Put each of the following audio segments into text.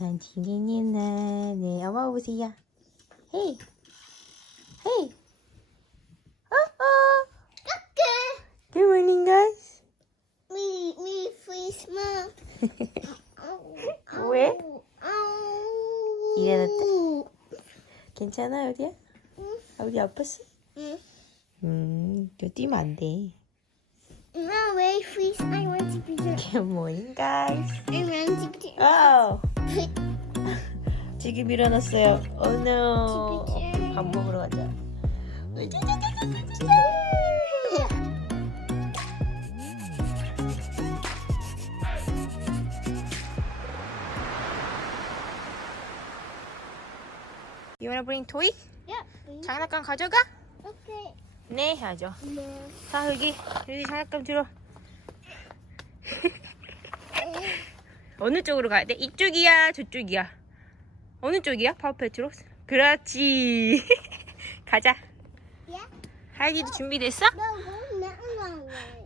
한지민이는 네 어머 오세요. 헤이 헤이 어어 Good morning guys. Me, me, freeze, mom. 왜? 일어났다? 괜찮아 어디야? 어디 아팠어? 응. 음, 너 뛰면 안 돼. No, wait, freeze. I want to be there. Good morning guys. I want to be there. 와우. 지금 일어났어요. Oh no. 어, 밥 먹으러 가자. You wanna bring toy? Yeah. 장난감 가져가? Okay. 네, 하죠. No. 자, 여기, 여기 장난감 들어. 어느 쪽으로 가야 돼? 이쪽이야, 저쪽이야? 어느 쪽이야? 파워패트로? 그렇지. 가자. 하이디도 준비됐어?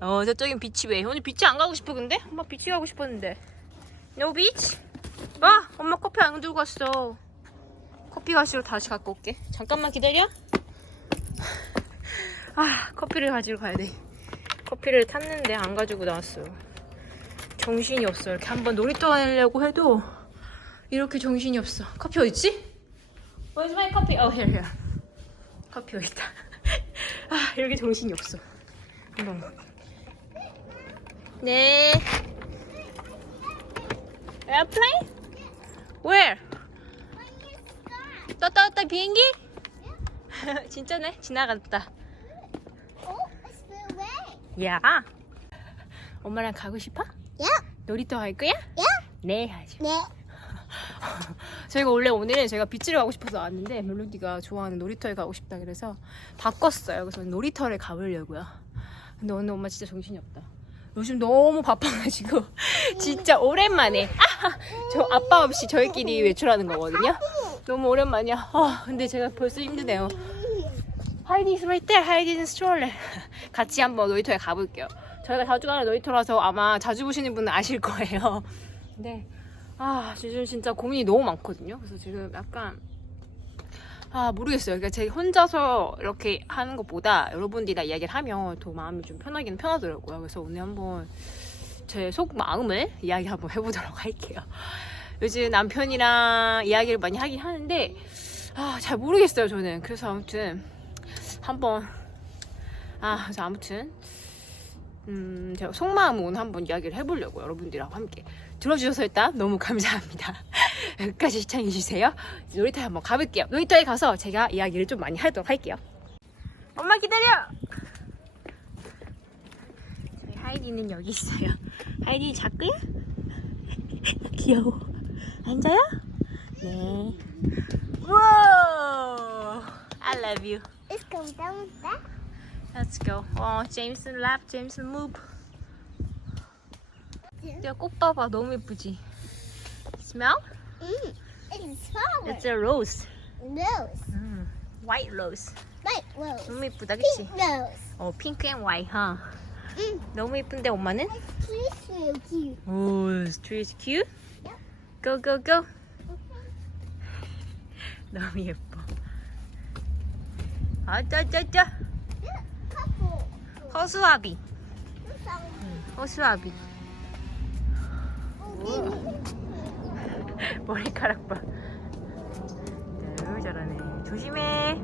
어, 저쪽엔 비치 왜? 오늘 비치 안 가고 싶어, 근데? 엄마 비치 가고 싶었는데. No 비치? 와, 엄마 커피 안 들고 갔어. 커피 가시러 다시 갖고 올게. 잠깐만 기다려. 아, 커피를 가지러 가야 돼. 커피를 탔는데 안 가지고 나왔어요. 정신이 없어. 이렇게 한번 놀이터 가려고 해도 이렇게 정신이 없어. 커피 어딨지? Where's my coffee? Oh, here, here. 커피 여기 있다. 아, 이렇게 정신이 없어. 한번. 네. Airplane? Where? 떴다 떴다 비행기? 진짜네 지나갔다. 야 엄마랑 가고 싶어? Yeah. 놀이터 갈 거야? Yeah. 네 하죠 네. 저희가 원래 오늘은 제가 비치를 가고 싶어서 왔는데 멜로디가 좋아하는 놀이터에 가고 싶다 그래서 바꿨어요. 그래서 놀이터를 가보려고요. 근데 오늘 엄마 진짜 정신이 없다. 요즘 너무 바빠가지고 진짜 오랜만에 아, 저 아빠 없이 저희끼리 외출하는 거거든요. 너무 오랜만이야. 아, 근데 제가 벌써 힘드네요. 하이디's right there. 하이디는 스트롤러 같이 한번 놀이터에 가볼게요. 저희가 자주 가는 놀이터라서 아마 자주 보시는 분은 아실 거예요. 근데 아 요즘 진짜 고민이 너무 많거든요. 그래서 지금 약간 아 모르겠어요. 그러니까 제가 혼자서 이렇게 하는 것보다 여러분들이랑 이야기를 하면 더 마음이 좀 편하긴 편하더라고요. 그래서 오늘 한번 제 속 마음을 이야기 한번 해보도록 할게요. 요즘 남편이랑 이야기를 많이 하긴 하는데 아 잘 모르겠어요 저는. 그래서 아무튼 한번 아 그래서 아무튼 음, 제가 속마음 오늘 한번 이야기를 해보려고 여러분들이랑 함께 들어주셔서 일단 너무 감사합니다. 여기까지 시청해주세요. 놀이터에 한번 가볼게요. 놀이터에 가서 제가 이야기를 좀 많이 하도록 할게요. 엄마 기다려! 저희 하이디는 여기 있어요. 하이디 작고요? 귀여워. 앉아요? 네. 우와! I love you. Let's go down that. Let's go. 어, 제임슨 left, 제임슨 move. 야, 꽃 봐봐. 너무 예쁘지? Smell? Mm. It's flower. It's a rose. Nose. 음, white rose. Right rose. 너무 예쁘다, 그치? Pink nose. 어, pink and white, huh? Mm. 너무 예쁜데, 엄마는? It's trees real cute. 오, this tree is cute. Yeah. Go, go, go. 너무 예뻐. 아, 짜, 짜, 짜. Yeah. 허수아비. 허수아비. Oh, 머리카락 봐. 너무 잘하네. 조심해.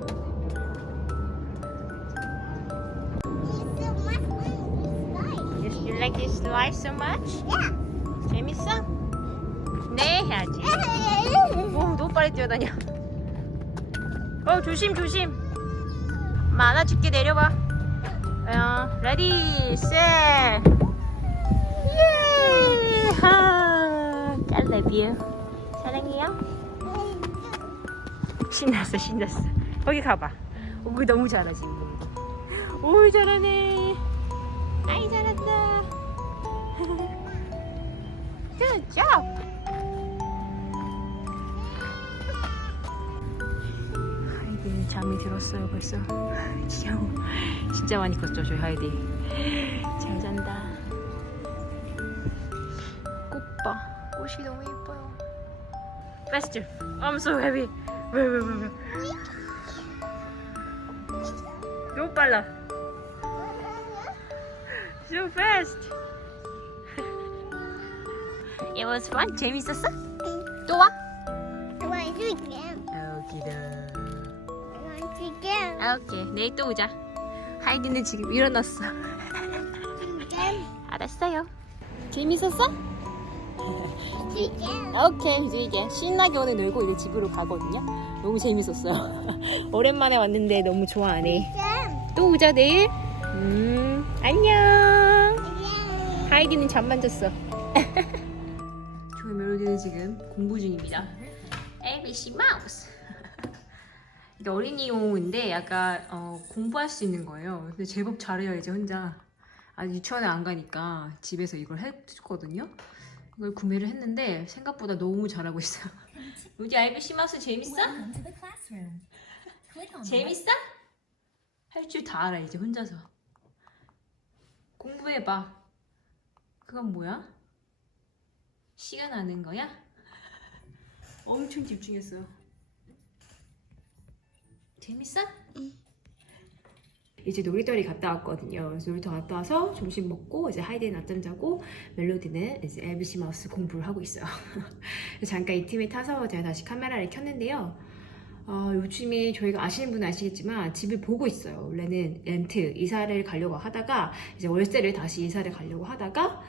You, like this life so much? Nice. 재밌어? 네 해야지. Yeah. 오 너무 빨리 뛰어다녀. 어 조심 조심. 엄마 안아줄게 내려봐. 어 레디 셋. 예. 하. I love. 사랑해요. 신났어 신났어. 거기 가봐. 오 그거 너무 잘하지. 오 잘하네. 아이 잘한다. Good job. 잠이 들었어요 벌써. 귀여워. 진짜 많이 컸죠 저희 하이디. 잘 잔다. 꽃 봐. 꽃이 너무 예뻐요. Faster. I'm so heavy. 왜, 왜, 왜, 왜. 너무 빨라. So fast. It was fun. 재밌었어? 또 와? To again. 오키다. 오케이. 내일 또 오자. 하이디는 지금 일어났어. Again. 알았어요. 재밌었어? 오케이 이제 이게 신나게 오늘 놀고 이제 집으로 가거든요. 너무 재밌었어요. 오랜만에 왔는데 너무 좋아하네. 또 오자 내일. 음 안녕. 하이디는 잠만 잤어. 저희 멜로디는 지금 공부 중입니다. ABC 마우스. 이게 어린이용인데 약간 어, 공부할 수 있는 거예요. 근데 제법 잘해요 이제 혼자. 아직 유치원에 안 가니까 집에서 이걸 해줬거든요. 이걸 구매를 했는데 생각보다 너무 잘하고 있어요. 우리 ABC 마우스 재밌어? 재밌어? 할 줄 다 알아 이제 혼자서. 공부해봐. 그건 뭐야? 시간 아는 거야? 엄청 집중했어요. 재밌어? 이제 놀이터리 갔다 왔거든요. 그래서 놀이터 갔다 와서 점심 먹고 이제 하이디는 낮잠 자고 멜로디는 이제 ABC 마우스 공부를 하고 있어요. 잠깐 이 팀에 타서 제가 다시 카메라를 켰는데요. 어, 요즘에 저희가 아시는 분은 아시겠지만 집을 보고 있어요. 원래는 렌트 이사를 가려고 하다가 이제 월세를 다시 이사를 가려고 하다가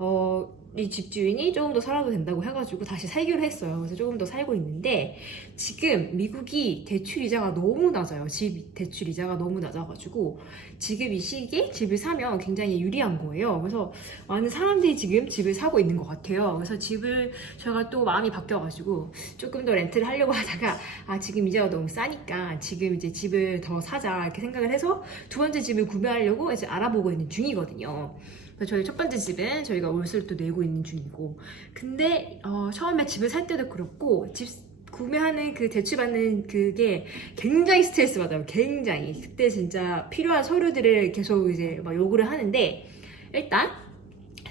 어, 이 집주인이 조금 더 살아도 된다고 해가지고 다시 살기로 했어요. 그래서 조금 더 살고 있는데 지금 미국이 대출 이자가 너무 낮아요. 집 대출 이자가 너무 낮아가지고 지금 이 시기에 집을 사면 굉장히 유리한 거예요. 그래서 많은 사람들이 지금 집을 사고 있는 것 같아요. 그래서 집을 제가 또 마음이 바뀌어가지고 조금 더 렌트를 하려고 하다가 아 지금 이자가 너무 싸니까 지금 이제 집을 더 사자 이렇게 생각을 해서 두 번째 집을 구매하려고 이제 알아보고 있는 중이거든요. 저희 첫 번째 집은 저희가 월세를 또 내고 있는 중이고 근데 어, 처음에 집을 살 때도 그렇고 집 구매하는 그 대출받는 그게 굉장히 스트레스 받아요. 굉장히 그때 진짜 필요한 서류들을 계속 이제 막 요구를 하는데 일단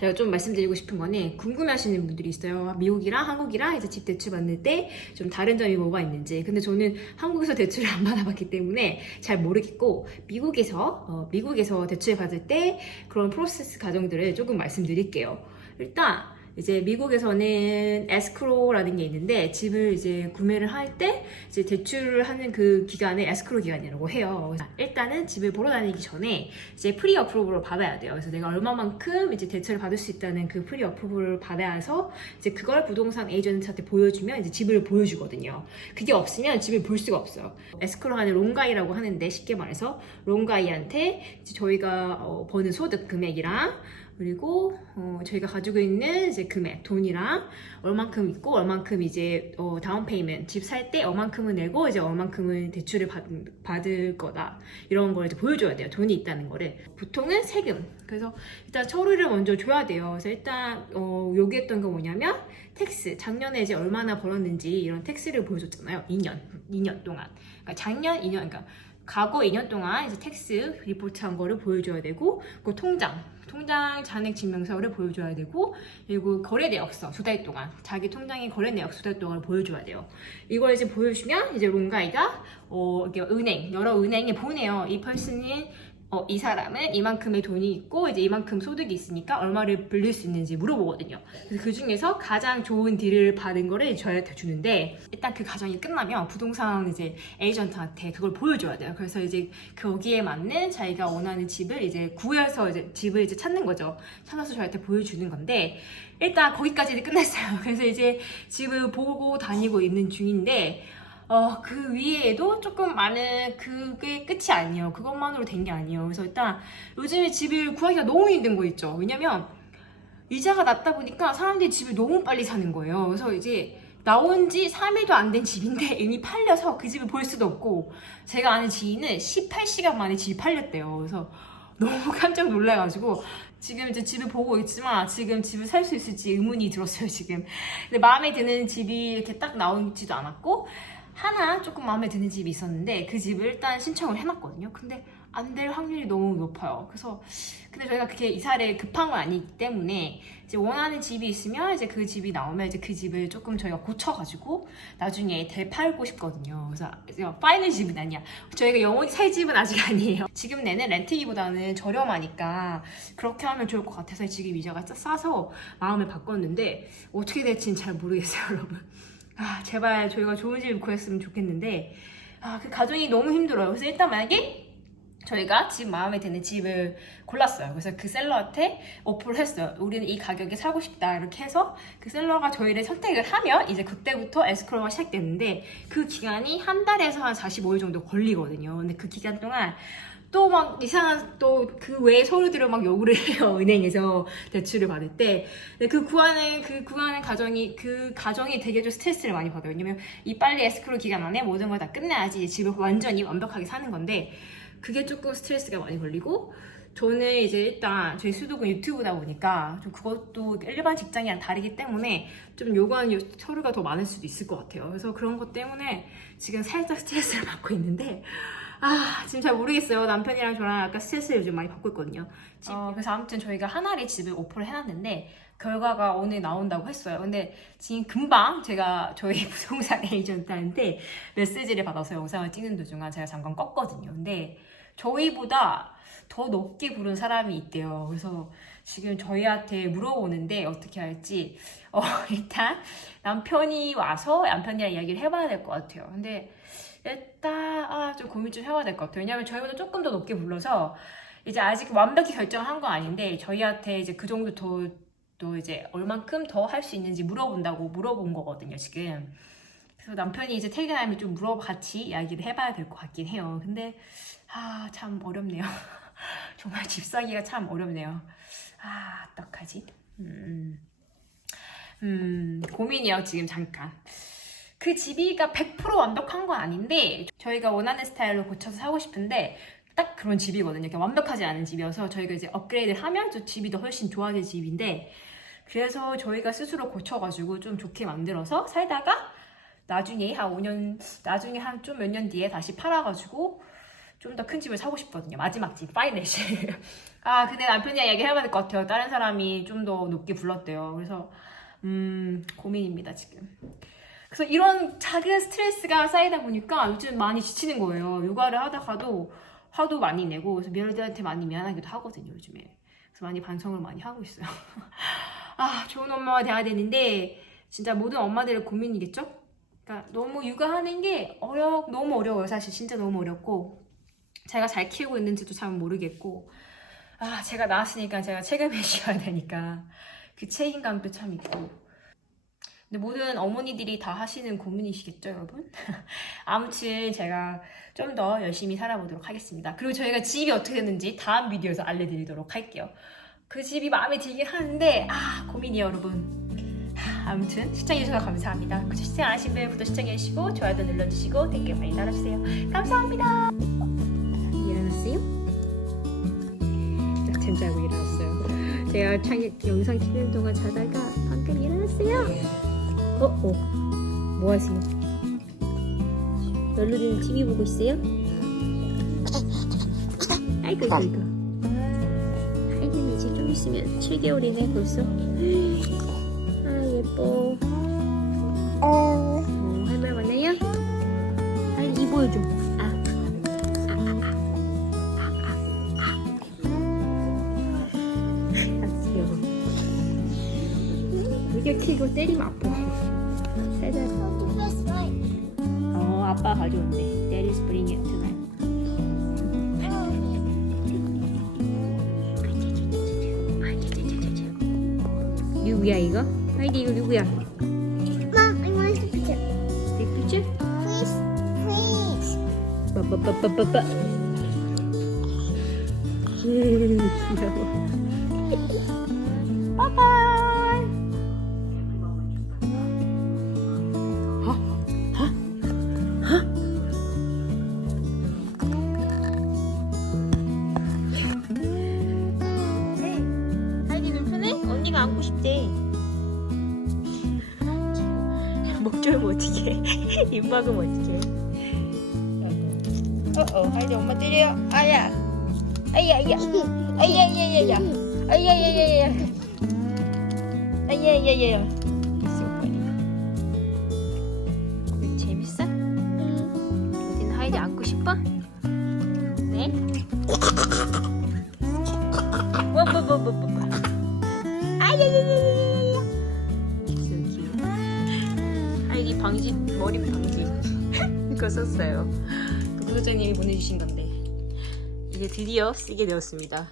제가 좀 말씀드리고 싶은 거는 궁금해하시는 분들이 있어요. 미국이랑 한국이랑 이제 집 대출 받을 때 좀 다른 점이 뭐가 있는지. 근데 저는 한국에서 대출을 안 받아봤기 때문에 잘 모르겠고 미국에서 어, 미국에서 대출 받을 때 그런 프로세스 과정들을 조금 말씀드릴게요. 일단 이제 미국에서는 에스크로라는 게 있는데 집을 이제 구매를 할 때 이제 대출을 하는 그 기간을 에스크로 기간이라고 해요. 일단은 집을 보러 다니기 전에 이제 프리 어프로브를 받아야 돼요. 그래서 내가 얼마만큼 이제 대출을 받을 수 있다는 그 프리 어프로브를 받아서 이제 그걸 부동산 에이전트한테 보여주면 이제 집을 보여주거든요. 그게 없으면 집을 볼 수가 없어요. 에스크로 하는 롱가이라고 하는데 쉽게 말해서 롱가이한테 이제 저희가 어, 버는 소득 금액이랑 그리고 어, 저희가 가지고 있는 이제 금액 돈이랑 얼만큼 있고 얼만큼 이제 어, 다운 페이먼트 집 살 때 얼만큼을 내고 이제 얼만큼은 대출을 받, 받을 거다. 이런 걸 이제 보여줘야 돼요. 돈이 있다는 거를. 보통은 세금. 그래서 일단 서류를 먼저 줘야 돼요. 그래서 일단 어, 요구했던 거 뭐냐면 텍스. 작년에 이제 얼마나 벌었는지 이런 텍스를 보여줬잖아요. 2년 2년 동안. 그러니까 작년 2년 그러니까 과거 2년 동안 이제 텍스 리포트한 거를 보여줘야 되고 그 통장 통장 잔액 증명서를 보여줘야 되고 그리고 거래 내역서 두 달 동안 자기 통장의 거래 내역서 두 달 동안 보여줘야 돼요. 이걸 이제 보여주면 이제 롱가이가 어 은행 여러 은행에 보내요. 이 펄슨이 어, 이 사람은 이만큼의 돈이 있고 이제 이만큼 소득이 있으니까 얼마를 빌릴 수 있는지 물어보거든요. 그래서 그 중에서 가장 좋은 딜을 받은 거를 저희한테 주는데 일단 그 과정이 끝나면 부동산 이제 에이전트한테 그걸 보여줘야 돼요. 그래서 이제 거기에 맞는 자기가 원하는 집을 이제 구해서 이제 집을 이제 찾는 거죠. 찾아서 저희한테 보여주는 건데 일단 거기까지는 끝났어요. 그래서 이제 집을 보고 다니고 있는 중인데 어, 그 위에도 조금 많은 그게 끝이 아니에요. 그것만으로 된 게 아니에요. 그래서 일단 요즘에 집을 구하기가 너무 힘든 거 있죠. 왜냐면 이자가 낮다 보니까 사람들이 집을 너무 빨리 사는 거예요. 그래서 이제 나온 지 3일도 안 된 집인데 이미 팔려서 그 집을 볼 수도 없고 제가 아는 지인은 18시간 만에 집이 팔렸대요. 그래서 너무 깜짝 놀라가지고 지금 이제 집을 보고 있지만 지금 집을 살 수 있을지 의문이 들었어요 지금. 근데 마음에 드는 집이 이렇게 딱 나오지도 않았고 하나 조금 마음에 드는 집이 있었는데 그 집을 일단 신청을 해놨거든요. 근데 안 될 확률이 너무 높아요. 그래서 근데 저희가 그렇게 이사를 급한 건 아니기 때문에 이제 원하는 집이 있으면 이제 그 집이 나오면 이제 그 집을 조금 저희가 고쳐가지고 나중에 대팔고 싶거든요. 그래서 파이널 집은 아니야. 저희가 영원히 살 집은 아직 아니에요. 지금 내는 렌트기보다는 저렴하니까 그렇게 하면 좋을 것 같아서 지금 이자가 싸- 싸서 마음을 바꿨는데 어떻게 될지는 잘 모르겠어요, 여러분. 아 제발 저희가 좋은 집을 구했으면 좋겠는데 아 그 가정이 너무 힘들어요. 그래서 일단 만약에 저희가 집 마음에 드는 집을 골랐어요. 그래서 그 셀러한테 어플을 했어요. 우리는 이 가격에 사고 싶다 이렇게 해서 그 셀러가 저희를 선택을 하면 이제 그때부터 에스크로가 시작되는데 그 기간이 한 달에서 한 45일 정도 걸리거든요. 근데 그 기간 동안 또 막 이상한 또 그 외에 서류들을 막 요구를 해요 은행에서 대출을 받을 때 근데 그 구하는 그 구하는 과정이 그 과정이 되게 좀 스트레스를 많이 받아요 왜냐면 이 빨리 에스크로 기간 안에 모든 걸 다 끝내야지 집을 완전히 완벽하게 사는 건데 그게 조금 스트레스가 많이 걸리고 저는 이제 일단 저희 수도금 유튜브다 보니까 좀 그것도 일반 직장이랑 다르기 때문에 좀 요구하는 요- 서류가 더 많을 수도 있을 것 같아요. 그래서 그런 것 때문에 지금 살짝 스트레스를 받고 있는데 아 지금 잘 모르겠어요. 남편이랑 저랑 약간 스트레스를 요즘 많이 받고 있거든요. 어, 그래서 아무튼 저희가 하나리 집을 오프를 해놨는데 결과가 오늘 나온다고 했어요. 근데 지금 금방 제가 저희 부동산 에이전트한테 메시지를 받아서 영상을 찍는 도중에 제가 잠깐 껐거든요. 근데 저희보다 더 높게 부른 사람이 있대요. 그래서 지금 저희한테 물어보는데 어떻게 할지 어, 일단 남편이 와서 남편이랑 이야기를 해봐야 될 것 같아요. 근데 일단 아, 좀 고민 좀 해봐야 될 것 같아요. 왜냐면 저희보다 조금 더 높게 불러서 이제 아직 완벽히 결정한 건 아닌데 저희한테 이제 그 정도 더 또 이제 얼만큼 더 할 수 있는지 물어본다고 물어본 거거든요 지금. 그래서 남편이 이제 퇴근하면 좀 물어 같이 이야기를 해봐야 될 것 같긴 해요. 근데 아 참 어렵네요. 정말 집 사기가 참 어렵네요. 아 어떡하지? 음, 음 고민이요 지금 잠깐. 그 집이가 100% 완벽한 건 아닌데 저희가 원하는 스타일로 고쳐서 사고 싶은데 딱 그런 집이거든요. 완벽하지 않은 집이어서 저희가 이제 업그레이드를 하면 저 집이 더 훨씬 좋아질 집인데 그래서 저희가 스스로 고쳐가지고 좀 좋게 만들어서 살다가 나중에 한 5년 나중에 한 좀 몇 년 뒤에 다시 팔아가지고 좀 더 큰 집을 사고 싶거든요. 마지막 집 파이널 집. 아 근데 남편이랑 얘기 해봐야 될 것 같아요. 다른 사람이 좀 더 높게 불렀대요. 그래서 음 고민입니다 지금. 그래서 이런 작은 스트레스가 쌓이다 보니까 요즘 많이 지치는 거예요. 육아를 하다가도 화도 많이 내고 그래서 며느리한테 많이 미안하기도 하거든요 요즘에. 그래서 많이 반성을 많이 하고 있어요. 아 좋은 엄마가 돼야 되는데 진짜 모든 엄마들의 고민이겠죠? 그러니까 너무 육아하는 게 어려 너무 어려워요 사실 진짜 너무 어렵고 제가 잘 키우고 있는지도 잘 모르겠고 아 제가 낳았으니까 제가 책임을 져야 되니까 그 책임감도 참 있고 근데 모든 어머니들이 다 하시는 고민이시겠죠, 여러분? 아무튼 제가 좀 더 열심히 살아보도록 하겠습니다. 그리고 저희가 집이 어떻게 됐는지 다음 비디오에서 알려드리도록 할게요. 그 집이 마음에 들긴 하는데 아 고민이에요, 여러분. 하, 아무튼 시청해주셔서 감사합니다. 그저 시청 안 하신 분부터 시청해주시고 좋아요도 눌러주시고 댓글 많이 달아주세요. 감사합니다. 일어났어요? 낮잠 자고 일어났어요. 제가 창 영상 키는 동안 자다가 방금 일어났어요. 어, 어. 뭐 하세요? 멜로디는 TV 보고 있어요? 아이고, 이거, 이거. 하이는 이제 좀 있으면 7개월이네, 벌써. 아, 예뻐. 어, 할머니 만나요? 빨리 이 보여줘. 아. 아, 아, 아. 아, 아, 아. 아, 귀여워. 이게 키고 때리면 아파. 아빠 가져온대. Daddy's bring it tonight. 누구야 이거? 하이디 이거 누구야? Mom, I want a picture. 내 피치? Please, please. 빠빠빠빠빠빠. 음, 귀여워. 안고 싶대. 목 조이면 어떡해. 입 막으면 어떡해. 어어, 하이디 엄마 때려요. 아야. 아야야 아야야야야 아야야야야 아야야야야 재밌어? 루디는 하이디 안고 싶어? 네? 머리 방지 이거 썼어요. 구독자님이 보내주신 건데. 이제 드디어 쓰게 되었습니다.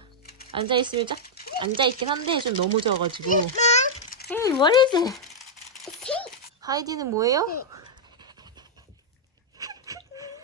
앉아 있으면 짝 앉아 있긴 한데 좀 너무 져가지고. 음, what is it? 하이디는 뭐예요?